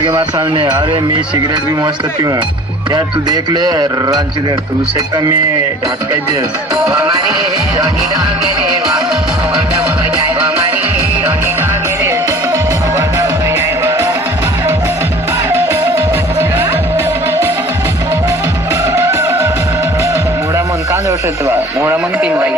आगे मार सामने। अरे मैं सिगरेट भी मस्त पीऊं यार, तू देख ले रांची दे तू सेक्टर में झटकाई दे। मोड़ा मन कांद उठत बा, मोड़ा मन तीन बाई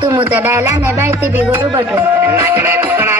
तुम तो डायला ने बाई ती भी गोरू बटू